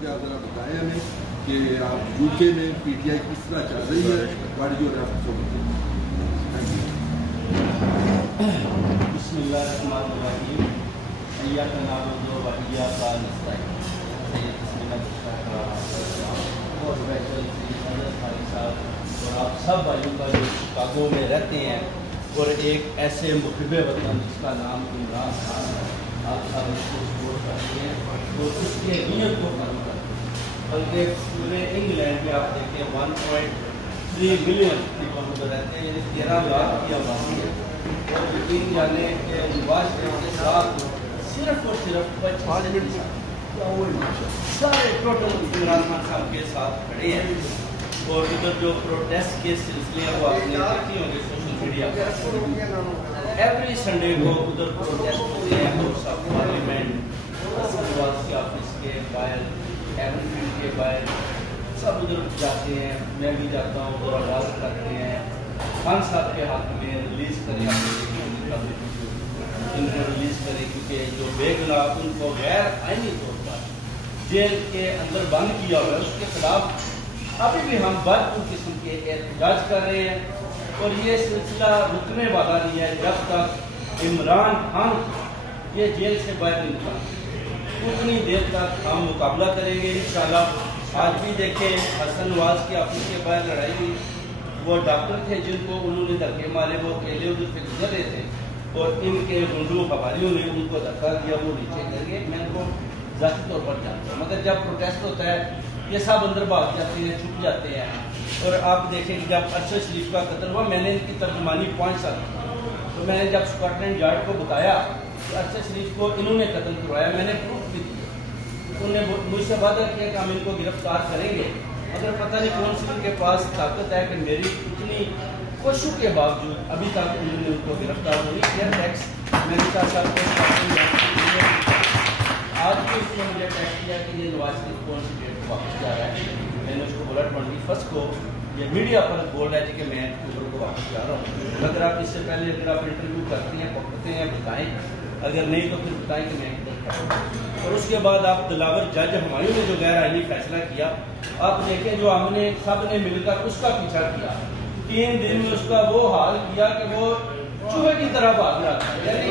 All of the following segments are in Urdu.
کہ آپ ذرا بتائیں ہمیں کہ آپ یو کے میں پی ٹی آئی کس طرح چل رہی ہے گاڑی اور آپ کو بسم اللہ الرحمن الرحیم ایاک نعبد و ایاک نستعین اور بیٹل حضرت خالد صاحب اور آپ سب بھائیوں کا جو شکاگو میں رہتے ہیں اور ایک ایسے محب وطن جس کا نام عمران خان ہے، آپ سب اس کو سپورٹ کرتے ہیں اور اس کی نیت کو فرم کرتے ہیں۔ بلکہ پورے انگلینڈ میں آپ دیکھیں 1.3 ملین پیپل رہتے ہیں، یعنی 13 لاکھ کی آبادی ہے، اور یقین جانے کہ نواز شریف کے ساتھ صرف اور صرف 25 سارے ٹوٹل عمران خان صاحب کے ساتھ کھڑے ہیں۔ اور ادھر جو پروٹیسٹ کے سلسلے ہیں وہ آپ نے دیکھی ہوں گے سوشل میڈیا پر، ایوری سنڈے کو ادھر پروٹیسٹ ہوتے ہیں، ہاؤس آف پارلیمنٹ، نواز کے آفس کے باہر، ایوری فیلڈ کے باہر، سب ادھر جاتے ہیں، میں بھی جاتا ہوں، ادھر آواز کرتے ہیں خان صاحب کے ہاتھ میں ریلیز کریں، ان کو ریلیز کریں، کیونکہ جو بے گناہ ان کو غیر آئینی طور پر جیل کے اندر بند کیا ہوا ہے اس کے خلاف ابھی بھی ہم بھرپور قسم کے احتجاج کر رہے ہیں، اور یہ سلسلہ رکنے والا نہیں ہے جب تک عمران خان یہ جیل سے باہر نہیں نکلتا، اتنی دیر تک ہم مقابلہ کریں گے انشاءاللہ۔ آج بھی دیکھیں حسن نواز کے آفس کے باہر لڑائی ہوئی، وہ ڈاکٹر تھے جن کو انہوں نے دھکے مارے، وہ اکیلے ادھر سے گزر رہے تھے اور ان کے گنڈوں حواریوں نے ان کو دھکا دیا، وہ نیچے گر گئے۔ میں ان کو ذاتی طور پر جانتا ہوں، مگر جب پروٹیسٹ ہوتا ہے یہ سب اندر بھاگ جاتے ہیں، چھپ جاتے ہیں۔ اور آپ دیکھیں کہ جب ارشد شریف کا قتل ہوا میں نے ان کی ترجمانی 5 سال کی، تو میں نے جب اسکاٹ لینڈ یارڈ کو بتایا کہ ارشد شریف کو انہوں نے قتل کروایا، میں نے پروف بھی دیا، انہوں نے مجھ سے وعدہ کیا کہ ہم ان کو گرفتار کریں گے، مگر پتہ نہیں کون سی ان کے پاس طاقت ہے کہ میری اتنی کوششوں کے باوجود ابھی تک انہوں نے ان کو گرفتار نہیں کیا۔ ٹیکس میں نے کہا آج بھی اس نے مجھے ٹیکس کیا کہ یہ نواز شریف کون سی ڈیٹ کو واپس جا رہا ہے، میں نے اس کو بولا 21 کو، یہ میڈیا پر بول رہا ہے کہ میں اکتوبر کو واپس جا رہا ہوں، اگر آپ اس سے پہلے اگر آپ انٹرویو کرتے ہیں پکڑتے ہیں بتائیں، اگر نہیں تو پھر بتائیں کہ میں کدھر کھڑا ہوں۔ اور اس کے بعد آپ دلاور جج ہمایوں نے جو غیر آئینی فیصلہ کیا، آپ دیکھیں جو ہم نے سب نے مل کر اس کا پیچھا کیا، 3 دن میں اس کا وہ حال کیا کہ وہ چوہے کی طرح بھاگ رہا تھا، یعنی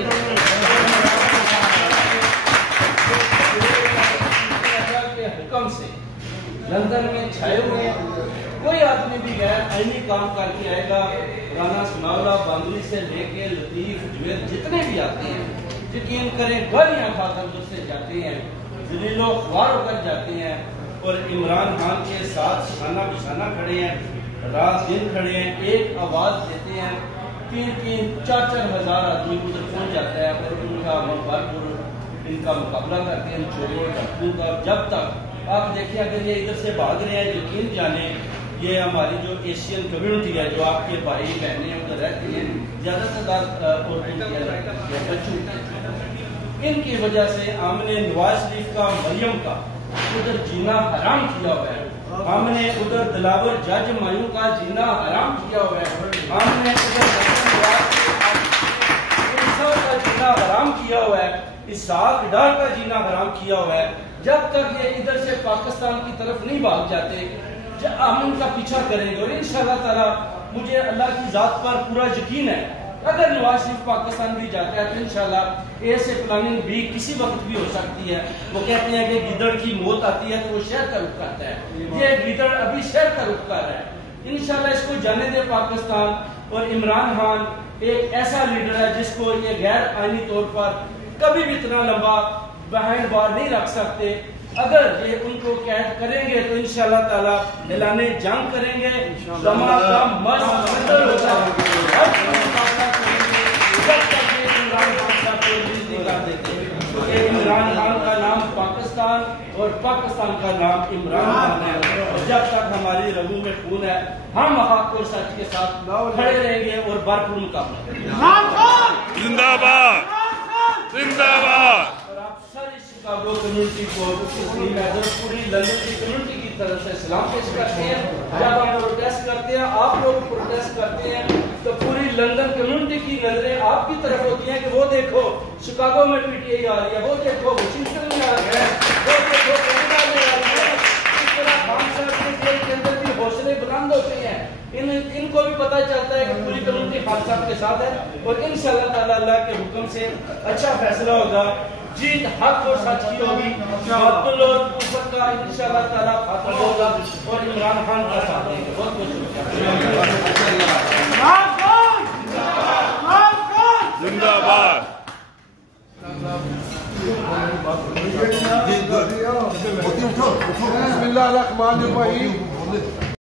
حکم سے لندن میں چھائے ہوئے ہیں، کوئی آدمی بھی غیر آئینی کام کر کے آئے گا، رانا سناولا باندری سے لے کے لطیف جوید جتنے بھی آتے ہیں، یقین کریں گالیاں کھا کر ادھر سے جاتے ہیں، ذلیل و خوار ہو کر جاتے ہیں، اور عمران خان کے ساتھ شانہ بشانہ کھڑے ہیں، رات دن کھڑے ہیں، ایک آواز دیتے ہیں، 3-4 ہزار آدمی ادھر پہنچ جاتا ہے، اور ان کا بھرپور ان کا مقابلہ کرتے ہیں چوروں ڈاکوؤں کا۔ جب تک آپ دیکھیں اگر یہ ادھر سے بھاگ رہے ہیں، یقین جانیں یہ ہماری جو ایشین کمیونٹی ہے، جو آپ کے بھائی بہنیں ادھر رہتے ہیں، زیادہ تعداد بچوں ان کی وجہ سے ہم نے نواز شریف کا مریم کا ادھر جینا حرام کیا ہوا ہے، ہم نے ادھر دلاور جج ہمایوں کا جینا حرام کیا ہوا ہے، ہم نے ادھر کا جینا حرام کیا ہوا ہے، اسحاق ڈار کا جینا حرام کیا ہوا ہے۔ جب تک یہ ادھر سے پاکستان کی طرف نہیں بھاگ جاتے ہم ان کا پیچھا کریں گے، اور انشاءاللہ تعالی مجھے اللہ کی ذات پر پورا یقین ہے اگر نواز شریف پاکستان بھی جاتا ہے تو انشاءاللہ ایسے پلاننگ بھی کسی وقت بھی ہو سکتی ہے۔ وہ کہتے ہیں کہ گدڑ کی موت آتی ہے تو وہ شہر کا رخ کرتا ہے، یہ گدڑ ابھی شہر کا رخ کر رہا ہے۔ انشاءاللہ اس کو جانے دے پاکستان، اور عمران خان ایک ایسا لیڈر ہے جس کو یہ غیر آئینی طور پر کبھی بھی اتنا لمبا بہائنڈ بار نہیں رکھ سکتے۔ اگر یہ ان کو قید کریں گے تو انشاءاللہ تعالی اعلان جنگ کریں گے، زمان کا مست بدل ہو جائے گا، جب تک یہ عمران خان صاحب کو ریلیز نہیں کر دیتے، کہ عمران خان کا نام پاکستان اور پاکستان کا نام عمران خان ہے، اور جب تک ہماری رگوں میں خون ہے ہم حق اور سچ کے ساتھ کھڑے رہیں گے اور بھرپور مقابلہ کریں گے۔ زندہ باد، زندہ باد۔ اور آپ ساری شکاگو کمیونٹی کو پوری لندن کی کمیونٹی کی طرف سے سلام پیش کرتے ہیں۔ جب ہم پروٹیسٹ کرتے ہیں، آپ لوگ پروٹیسٹ کرتے ہیں، تو پوری لندن کمیونٹی کی نظریں آپ کی طرف ہوتی ہیں کہ وہ دیکھو شکاگو میں پی ٹی آئی آ رہی ہے، وہ دیکھو واشنگٹن میں آ رہی ہے، وہ دیکھو کینیڈا میں آ رہی ہے، پتہ چلتا ہے کہ پوری کمیونٹی خالد صاحب کے ساتھ ہے اور انشاءاللہ تعالی اللہ کے حکم سے اچھا فیصلہ ہوگا، جیت حق اور سچ کی ہوگی، باطل اور کفر کا انشاءاللہ تعالی خاتمہ ہوگا اور عمران خان کا ساتھ دیں گے۔ بہت بہت شکریہ۔ زندہ باد۔ بسم اللہ الرحمن الرحیم۔